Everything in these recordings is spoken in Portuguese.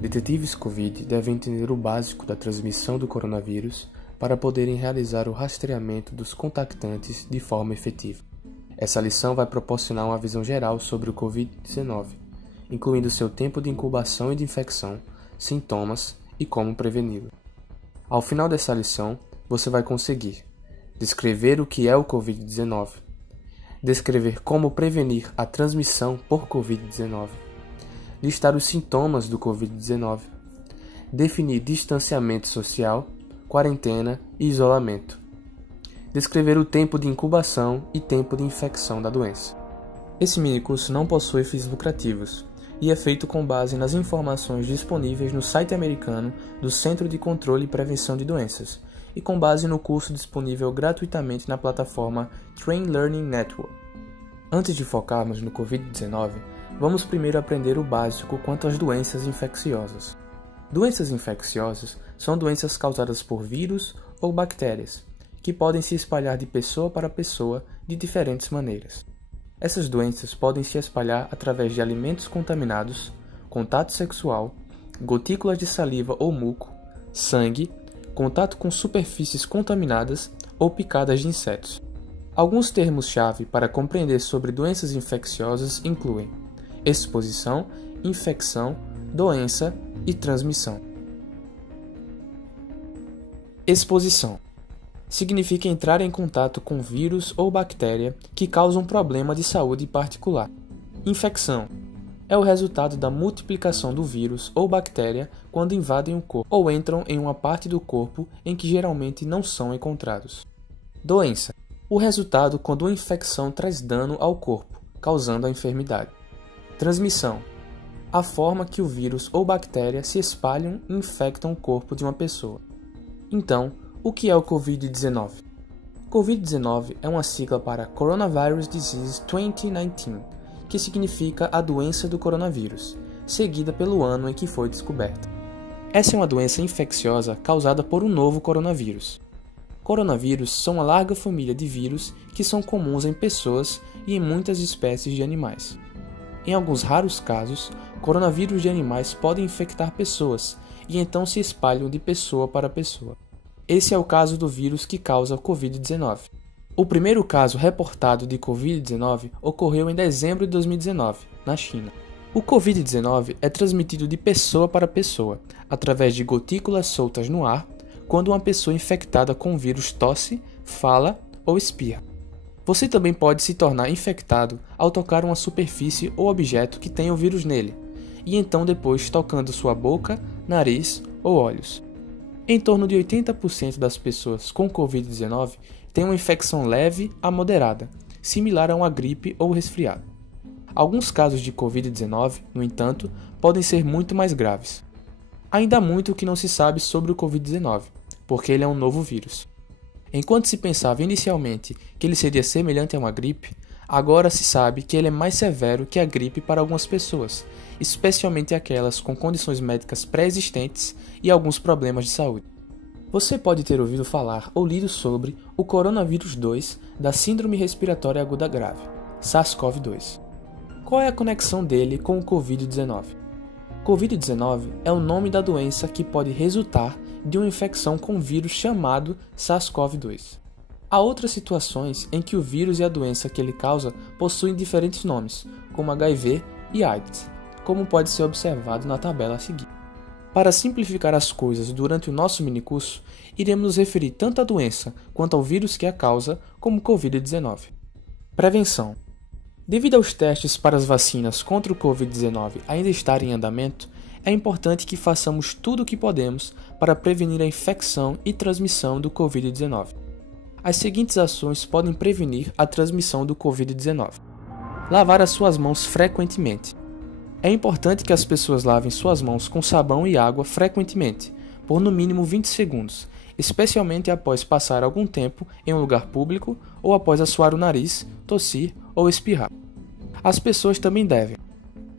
Detetives Covid devem entender o básico da transmissão do coronavírus para poderem realizar o rastreamento dos contactantes de forma efetiva. Essa lição vai proporcionar uma visão geral sobre o Covid-19, incluindo seu tempo de incubação e de infecção, sintomas e como preveni-lo. Ao final dessa lição, você vai conseguir descrever o que é o Covid-19, descrever como prevenir a transmissão por Covid-19, listar os sintomas do Covid-19, definir distanciamento social, quarentena e isolamento, descrever o tempo de incubação e tempo de infecção da doença. Esse minicurso não possui fins lucrativos e é feito com base nas informações disponíveis no site americano do Centro de Controle e Prevenção de Doenças e com base no curso disponível gratuitamente na plataforma Train Learning Network. Antes de focarmos no Covid-19, vamos primeiro aprender o básico quanto às doenças infecciosas. Doenças infecciosas são doenças causadas por vírus ou bactérias, que podem se espalhar de pessoa para pessoa de diferentes maneiras. Essas doenças podem se espalhar através de alimentos contaminados, contato sexual, gotículas de saliva ou muco, sangue, contato com superfícies contaminadas ou picadas de insetos. Alguns termos-chave para compreender sobre doenças infecciosas incluem exposição, infecção, doença e transmissão. Exposição significa entrar em contato com vírus ou bactéria que causam um problema de saúde particular. Infecção é o resultado da multiplicação do vírus ou bactéria quando invadem o corpo ou entram em uma parte do corpo em que geralmente não são encontrados. Doença, o resultado quando uma infecção traz dano ao corpo, causando a enfermidade. Transmissão, a forma que o vírus ou bactéria se espalham e infectam o corpo de uma pessoa. Então, o que é o Covid-19? Covid-19 é uma sigla para Coronavirus Disease 2019, que significa a doença do coronavírus, seguida pelo ano em que foi descoberta. Essa é uma doença infecciosa causada por um novo coronavírus. Coronavírus são uma larga família de vírus que são comuns em pessoas e em muitas espécies de animais. Em alguns raros casos, coronavírus de animais podem infectar pessoas e então se espalham de pessoa para pessoa. Esse é o caso do vírus que causa o Covid-19. O primeiro caso reportado de Covid-19 ocorreu em dezembro de 2019, na China. O Covid-19 é transmitido de pessoa para pessoa, através de gotículas soltas no ar, quando uma pessoa infectada com o vírus tosse, fala ou espirra. Você também pode se tornar infectado ao tocar uma superfície ou objeto que tenha o vírus nele, e então depois tocando sua boca, nariz ou olhos. Em torno de 80% das pessoas com Covid-19 têm uma infecção leve a moderada, similar a uma gripe ou resfriado. Alguns casos de Covid-19, no entanto, podem ser muito mais graves. Ainda há muito que não se sabe sobre o Covid-19, porque ele é um novo vírus. Enquanto se pensava inicialmente que ele seria semelhante a uma gripe, agora se sabe que ele é mais severo que a gripe para algumas pessoas, especialmente aquelas com condições médicas pré-existentes e alguns problemas de saúde. Você pode ter ouvido falar ou lido sobre o coronavírus 2 da Síndrome Respiratória Aguda Grave, SARS-CoV-2. Qual é a conexão dele com o Covid-19? Covid-19 é o nome da doença que pode resultar de uma infecção com um vírus chamado SARS-CoV-2. Há outras situações em que o vírus e a doença que ele causa possuem diferentes nomes, como HIV e AIDS, como pode ser observado na tabela a seguir. Para simplificar as coisas durante o nosso minicurso, iremos nos referir tanto à doença quanto ao vírus que a causa, como Covid-19. Prevenção. Devido aos testes para as vacinas contra o Covid-19 ainda estarem em andamento, é importante que façamos tudo o que podemos para prevenir a infecção e transmissão do Covid-19. As seguintes ações podem prevenir a transmissão do Covid-19. Lavar as suas mãos frequentemente. É importante que as pessoas lavem suas mãos com sabão e água frequentemente, por no mínimo 20 segundos, especialmente após passar algum tempo em um lugar público ou após assoar o nariz, tossir ou espirrar. As pessoas também devem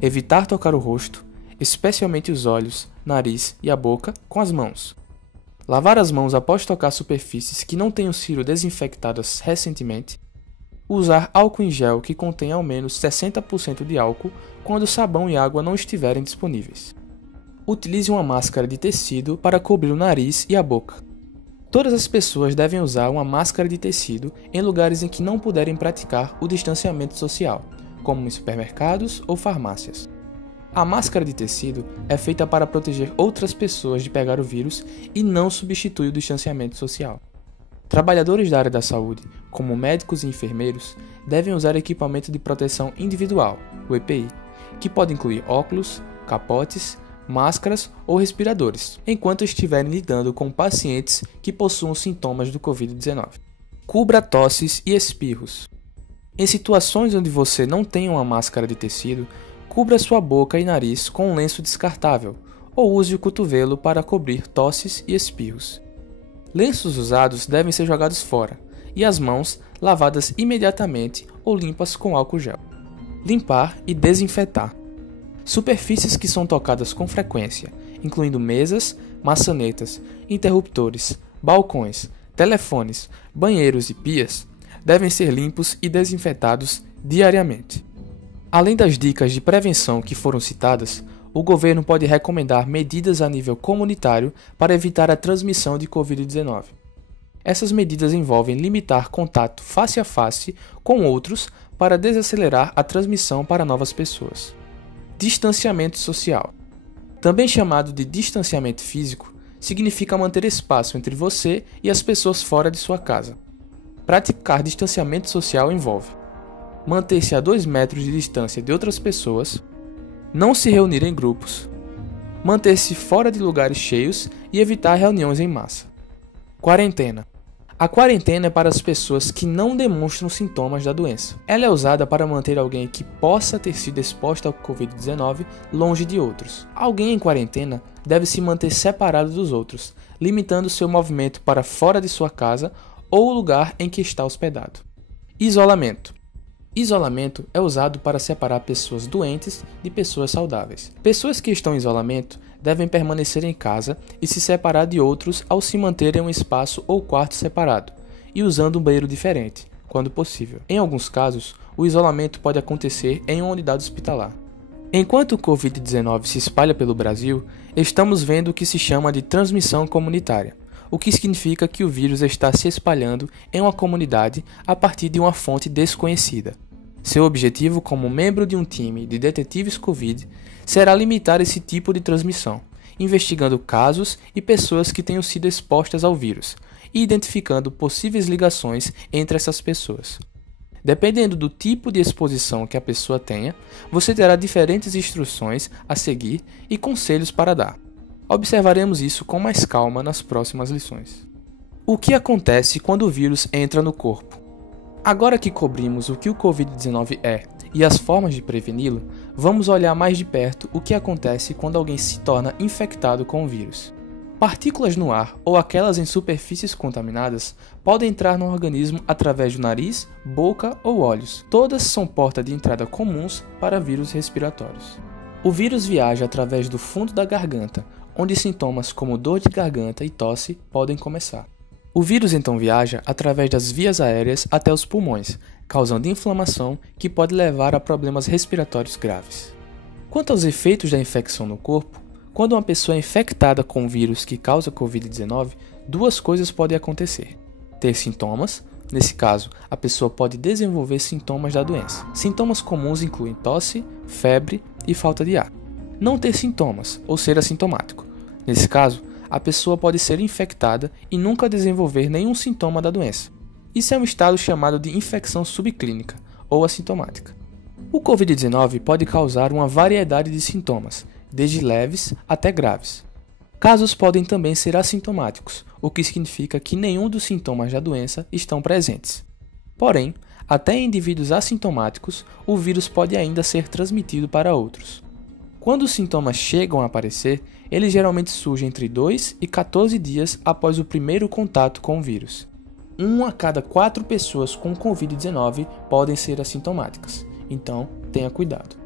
evitar tocar o rosto, especialmente os olhos, nariz e a boca, com as mãos. Lavar as mãos após tocar superfícies que não tenham sido desinfectadas recentemente. Usar álcool em gel que contém ao menos 60% de álcool quando sabão e água não estiverem disponíveis. Utilize uma máscara de tecido para cobrir o nariz e a boca. Todas as pessoas devem usar uma máscara de tecido em lugares em que não puderem praticar o distanciamento social, como em supermercados ou farmácias. A máscara de tecido é feita para proteger outras pessoas de pegar o vírus e não substitui o distanciamento social. Trabalhadores da área da saúde, como médicos e enfermeiros, devem usar equipamento de proteção individual, o EPI, que pode incluir óculos, capotes, máscaras ou respiradores, enquanto estiverem lidando com pacientes que possuam sintomas do Covid-19. Cubra tosses e espirros. Em situações onde você não tem uma máscara de tecido, cubra sua boca e nariz com um lenço descartável, ou use o cotovelo para cobrir tosses e espirros. Lenços usados devem ser jogados fora, e as mãos lavadas imediatamente ou limpas com álcool gel. Limpar e desinfetar. Superfícies que são tocadas com frequência, incluindo mesas, maçanetas, interruptores, balcões, telefones, banheiros e pias, devem ser limpos e desinfetados diariamente. Além das dicas de prevenção que foram citadas, o governo pode recomendar medidas a nível comunitário para evitar a transmissão de Covid-19. Essas medidas envolvem limitar contato face a face com outros para desacelerar a transmissão para novas pessoas. Distanciamento social. Também chamado de distanciamento físico, significa manter espaço entre você e as pessoas fora de sua casa. Praticar distanciamento social envolve manter-se a 2 metros de distância de outras pessoas, não se reunir em grupos, manter-se fora de lugares cheios e evitar reuniões em massa. Quarentena. A quarentena é para as pessoas que não demonstram sintomas da doença. Ela é usada para manter alguém que possa ter sido exposto ao Covid-19 longe de outros. Alguém em quarentena deve se manter separado dos outros, limitando seu movimento para fora de sua casa ou o lugar em que está hospedado. Isolamento. Isolamento é usado para separar pessoas doentes de pessoas saudáveis. Pessoas que estão em isolamento devem permanecer em casa e se separar de outros ao se manterem em um espaço ou quarto separado e usando um banheiro diferente, quando possível. Em alguns casos, o isolamento pode acontecer em uma unidade hospitalar. Enquanto o Covid-19 se espalha pelo Brasil, estamos vendo o que se chama de transmissão comunitária, o que significa que o vírus está se espalhando em uma comunidade a partir de uma fonte desconhecida. Seu objetivo como membro de um time de detetives Covid será limitar esse tipo de transmissão, investigando casos e pessoas que tenham sido expostas ao vírus e identificando possíveis ligações entre essas pessoas. Dependendo do tipo de exposição que a pessoa tenha, você terá diferentes instruções a seguir e conselhos para dar. Observaremos isso com mais calma nas próximas lições. O que acontece quando o vírus entra no corpo? Agora que cobrimos o que o Covid-19 é e as formas de preveni-lo, vamos olhar mais de perto o que acontece quando alguém se torna infectado com o vírus. Partículas no ar ou aquelas em superfícies contaminadas podem entrar no organismo através do nariz, boca ou olhos. Todas são portas de entrada comuns para vírus respiratórios. O vírus viaja através do fundo da garganta, onde sintomas como dor de garganta e tosse podem começar. O vírus então viaja através das vias aéreas até os pulmões, causando inflamação que pode levar a problemas respiratórios graves. Quanto aos efeitos da infecção no corpo, quando uma pessoa é infectada com o vírus que causa Covid-19, 2 coisas podem acontecer. Ter sintomas, nesse caso, a pessoa pode desenvolver sintomas da doença. Sintomas comuns incluem tosse, febre e falta de ar. Não ter sintomas, ou ser assintomático. Nesse caso, a pessoa pode ser infectada e nunca desenvolver nenhum sintoma da doença. Isso é um estado chamado de infecção subclínica ou assintomática. O Covid-19 pode causar uma variedade de sintomas, desde leves até graves. Casos podem também ser assintomáticos, o que significa que nenhum dos sintomas da doença estão presentes. Porém, até em indivíduos assintomáticos, o vírus pode ainda ser transmitido para outros. Quando os sintomas chegam a aparecer, eles geralmente surgem entre 2 e 14 dias após o primeiro contato com o vírus. 1 a cada 4 pessoas com Covid-19 podem ser assintomáticas, então tenha cuidado.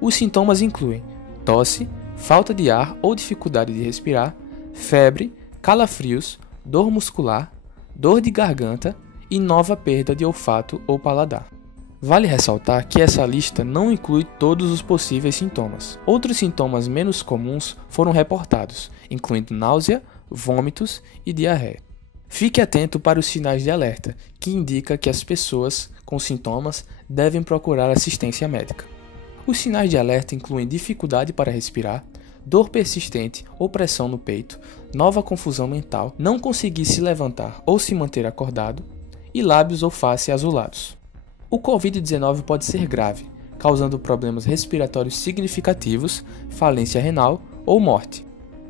Os sintomas incluem tosse, falta de ar ou dificuldade de respirar, febre, calafrios, dor muscular, dor de garganta e nova perda de olfato ou paladar. Vale ressaltar que essa lista não inclui todos os possíveis sintomas. Outros sintomas menos comuns foram reportados, incluindo náusea, vômitos e diarreia. Fique atento para os sinais de alerta, que indica que as pessoas com sintomas devem procurar assistência médica. Os sinais de alerta incluem dificuldade para respirar, dor persistente ou pressão no peito, nova confusão mental, não conseguir se levantar ou se manter acordado e lábios ou face azulados. O Covid-19 pode ser grave, causando problemas respiratórios significativos, falência renal ou morte.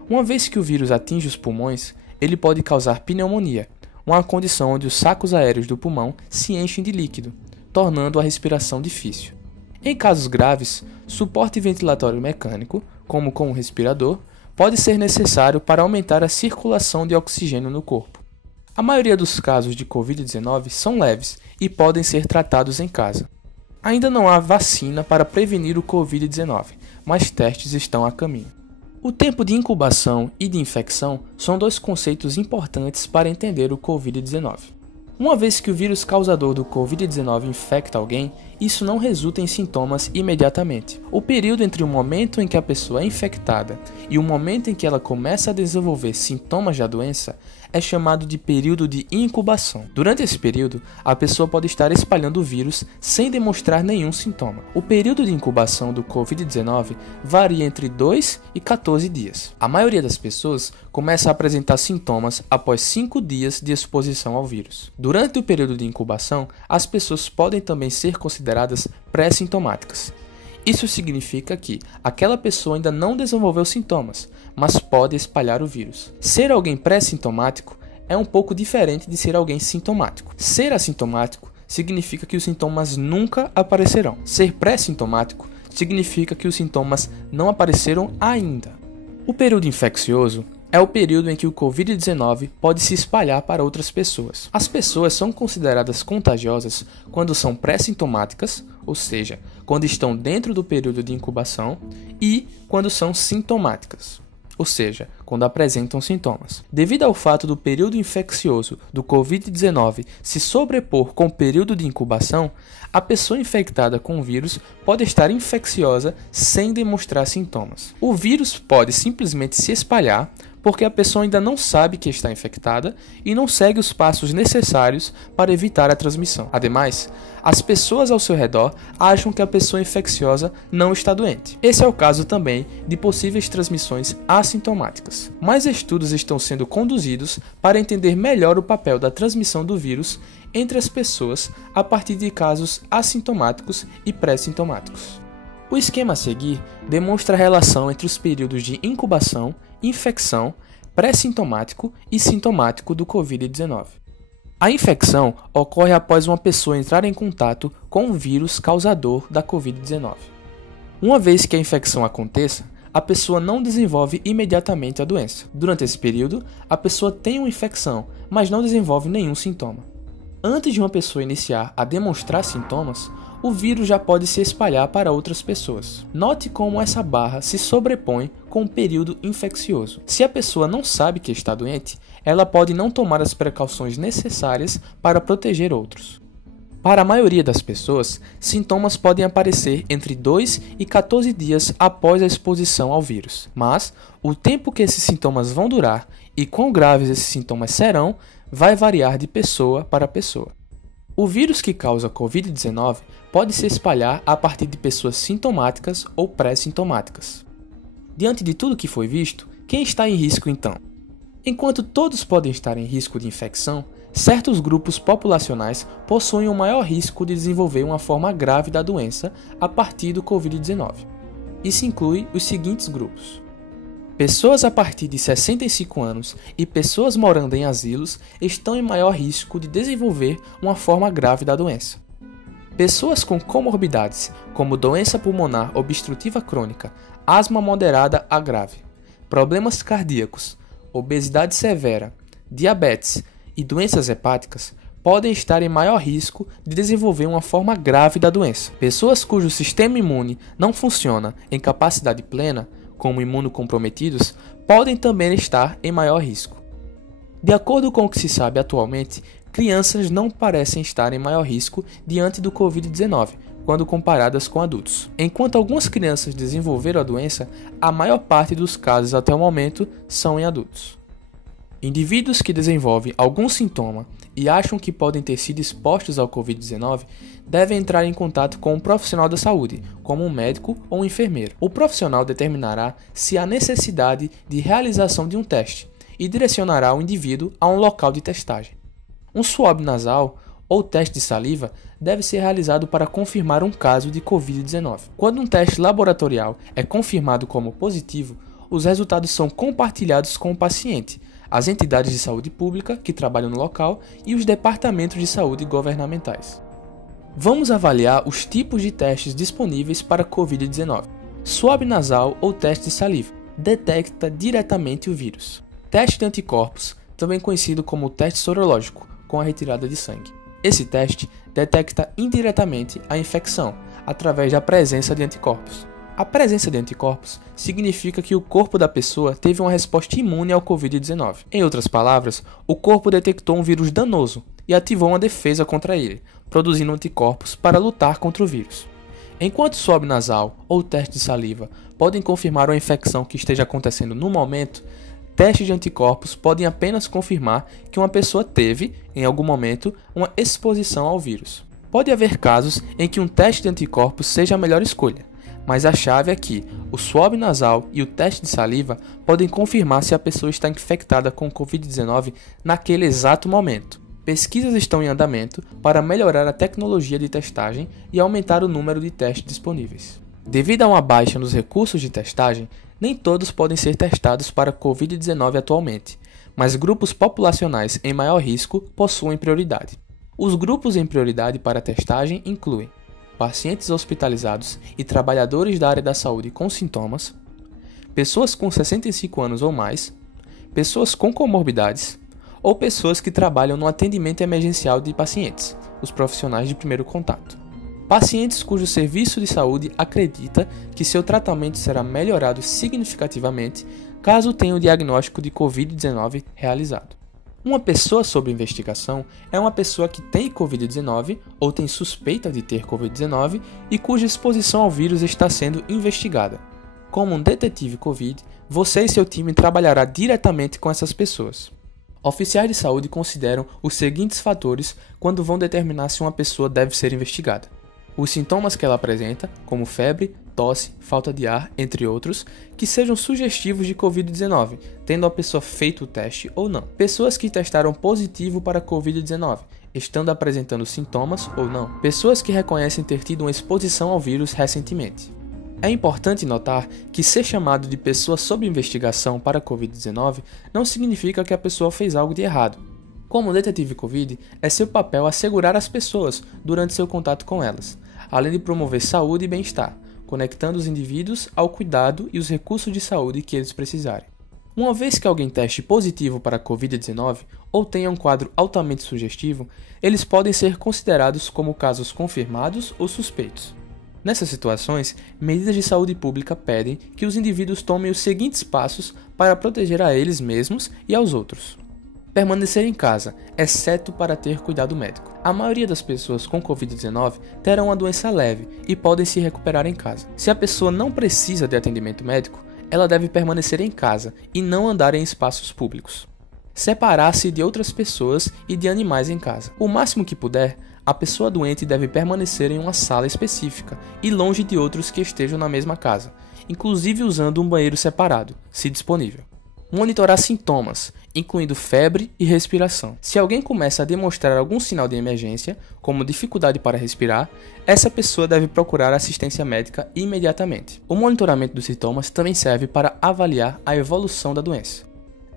Uma vez que o vírus atinge os pulmões, ele pode causar pneumonia, uma condição onde os sacos aéreos do pulmão se enchem de líquido, tornando a respiração difícil. Em casos graves, suporte ventilatório mecânico, como com um respirador, pode ser necessário para aumentar a circulação de oxigênio no corpo. A maioria dos casos de Covid-19 são leves e podem ser tratados em casa. Ainda não há vacina para prevenir o Covid-19, mas testes estão a caminho. O tempo de incubação e de infecção são dois conceitos importantes para entender o Covid-19. Uma vez que o vírus causador do Covid-19 infecta alguém, isso não resulta em sintomas imediatamente. O período entre o momento em que a pessoa é infectada e o momento em que ela começa a desenvolver sintomas da doença é chamado de período de incubação. Durante esse período, a pessoa pode estar espalhando o vírus sem demonstrar nenhum sintoma. O período de incubação do Covid-19 varia entre 2 e 14 dias. A maioria das pessoas começa a apresentar sintomas após 5 dias de exposição ao vírus. Durante o período de incubação, as pessoas podem também ser consideradas pré-sintomáticas. Isso significa que aquela pessoa ainda não desenvolveu sintomas, mas pode espalhar o vírus. Ser alguém pré-sintomático é um pouco diferente de ser alguém sintomático. Ser assintomático significa que os sintomas nunca aparecerão. Ser pré-sintomático significa que os sintomas não apareceram ainda. O período infeccioso é o período em que o Covid-19 pode se espalhar para outras pessoas. As pessoas são consideradas contagiosas quando são pré-sintomáticas, ou seja, quando estão dentro do período de incubação, e quando são sintomáticas, ou seja, quando apresentam sintomas. Devido ao fato do período infeccioso do Covid-19 se sobrepor com o período de incubação, a pessoa infectada com o vírus pode estar infecciosa sem demonstrar sintomas. O vírus pode simplesmente se espalhar porque a pessoa ainda não sabe que está infectada e não segue os passos necessários para evitar a transmissão. Ademais, as pessoas ao seu redor acham que a pessoa infecciosa não está doente. Esse é o caso também de possíveis transmissões assintomáticas. Mais estudos estão sendo conduzidos para entender melhor o papel da transmissão do vírus entre as pessoas a partir de casos assintomáticos e pré-sintomáticos. O esquema a seguir demonstra a relação entre os períodos de incubação, infecção, pré-sintomático e sintomático do Covid-19. A infecção ocorre após uma pessoa entrar em contato com o vírus causador da Covid-19. Uma vez que a infecção aconteça, a pessoa não desenvolve imediatamente a doença. Durante esse período, a pessoa tem uma infecção, mas não desenvolve nenhum sintoma. Antes de uma pessoa iniciar a demonstrar sintomas, o vírus já pode se espalhar para outras pessoas. Note como essa barra se sobrepõe com o período infeccioso. Se a pessoa não sabe que está doente, ela pode não tomar as precauções necessárias para proteger outros. Para a maioria das pessoas, sintomas podem aparecer entre 2 e 14 dias após a exposição ao vírus, mas o tempo que esses sintomas vão durar e quão graves esses sintomas serão vai variar de pessoa para pessoa. O vírus que causa Covid-19 pode se espalhar a partir de pessoas sintomáticas ou pré-sintomáticas. Diante de tudo que foi visto, quem está em risco então? Enquanto todos podem estar em risco de infecção, certos grupos populacionais possuem um maior risco de desenvolver uma forma grave da doença a partir do Covid-19. Isso inclui os seguintes grupos: pessoas a partir de 65 anos e pessoas morando em asilos estão em maior risco de desenvolver uma forma grave da doença. Pessoas com comorbidades, como doença pulmonar obstrutiva crônica, asma moderada a grave, problemas cardíacos, obesidade severa, diabetes e doenças hepáticas, podem estar em maior risco de desenvolver uma forma grave da doença. Pessoas cujo sistema imune não funciona em capacidade plena, como imunocomprometidos, podem também estar em maior risco. De acordo com o que se sabe atualmente, crianças não parecem estar em maior risco diante do Covid-19, quando comparadas com adultos. Enquanto algumas crianças desenvolveram a doença, a maior parte dos casos até o momento são em adultos. Indivíduos que desenvolvem algum sintoma e acham que podem ter sido expostos ao Covid-19 devem entrar em contato com um profissional da saúde, como um médico ou um enfermeiro. O profissional determinará se há necessidade de realização de um teste e direcionará o indivíduo a um local de testagem. Um swab nasal ou teste de saliva deve ser realizado para confirmar um caso de Covid-19. Quando um teste laboratorial é confirmado como positivo, os resultados são compartilhados com o paciente, as entidades de saúde pública que trabalham no local e os departamentos de saúde governamentais. Vamos avaliar os tipos de testes disponíveis para Covid-19. Swab nasal ou teste de saliva detecta diretamente o vírus. Teste de anticorpos, também conhecido como teste sorológico, com a retirada de sangue. Esse teste detecta indiretamente a infecção através da presença de anticorpos. A presença de anticorpos significa que o corpo da pessoa teve uma resposta imune ao Covid-19. Em outras palavras, o corpo detectou um vírus danoso e ativou uma defesa contra ele, produzindo anticorpos para lutar contra o vírus. Enquanto swab nasal ou teste de saliva podem confirmar uma infecção que esteja acontecendo no momento, testes de anticorpos podem apenas confirmar que uma pessoa teve, em algum momento, uma exposição ao vírus. Pode haver casos em que um teste de anticorpos seja a melhor escolha, mas a chave é que o swab nasal e o teste de saliva podem confirmar se a pessoa está infectada com Covid-19 naquele exato momento. Pesquisas estão em andamento para melhorar a tecnologia de testagem e aumentar o número de testes disponíveis. Devido a uma baixa nos recursos de testagem, nem todos podem ser testados para Covid-19 atualmente, mas grupos populacionais em maior risco possuem prioridade. Os grupos em prioridade para testagem incluem pacientes hospitalizados e trabalhadores da área da saúde com sintomas, pessoas com 65 anos ou mais, pessoas com comorbidades ou pessoas que trabalham no atendimento emergencial de pacientes, os profissionais de primeiro contato. Pacientes cujo serviço de saúde acredita que seu tratamento será melhorado significativamente caso tenha o diagnóstico de Covid-19 realizado. Uma pessoa sob investigação é uma pessoa que tem Covid-19 ou tem suspeita de ter Covid-19 e cuja exposição ao vírus está sendo investigada. Como um detetive Covid, você e seu time trabalhará diretamente com essas pessoas. Oficiais de saúde consideram os seguintes fatores quando vão determinar se uma pessoa deve ser investigada: os sintomas que ela apresenta, como febre, tosse, falta de ar, entre outros, que sejam sugestivos de Covid-19, tendo a pessoa feito o teste ou não. Pessoas que testaram positivo para Covid-19, estando apresentando sintomas ou não. Pessoas que reconhecem ter tido uma exposição ao vírus recentemente. É importante notar que ser chamado de pessoa sob investigação para Covid-19 não significa que a pessoa fez algo de errado. Como detetive Covid, é seu papel assegurar as pessoas durante seu contato com elas, além de promover saúde e bem-estar, conectando os indivíduos ao cuidado e os recursos de saúde que eles precisarem. Uma vez que alguém teste positivo para Covid-19 ou tenha um quadro altamente sugestivo, eles podem ser considerados como casos confirmados ou suspeitos. Nessas situações, medidas de saúde pública pedem que os indivíduos tomem os seguintes passos para proteger a eles mesmos e aos outros. Permanecer em casa, exceto para ter cuidado médico. A maioria das pessoas com Covid-19 terão uma doença leve e podem se recuperar em casa. Se a pessoa não precisa de atendimento médico, ela deve permanecer em casa e não andar em espaços públicos. Separar-se de outras pessoas e de animais em casa. O máximo que puder, a pessoa doente deve permanecer em uma sala específica e longe de outros que estejam na mesma casa, inclusive usando um banheiro separado, se disponível. Monitorar sintomas, incluindo febre e respiração. Se alguém começa a demonstrar algum sinal de emergência, como dificuldade para respirar, essa pessoa deve procurar assistência médica imediatamente. O monitoramento dos sintomas também serve para avaliar a evolução da doença.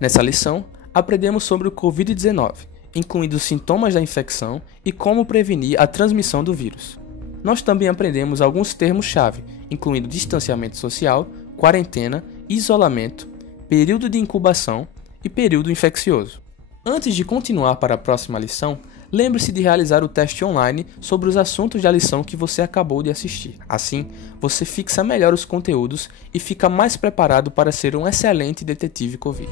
Nessa lição, aprendemos sobre o Covid-19, incluindo os sintomas da infecção e como prevenir a transmissão do vírus. Nós também aprendemos alguns termos-chave, incluindo distanciamento social, quarentena, isolamento, período de incubação e período infeccioso. Antes de continuar para a próxima lição, lembre-se de realizar o teste online sobre os assuntos da lição que você acabou de assistir. Assim, você fixa melhor os conteúdos e fica mais preparado para ser um excelente detetive Covid.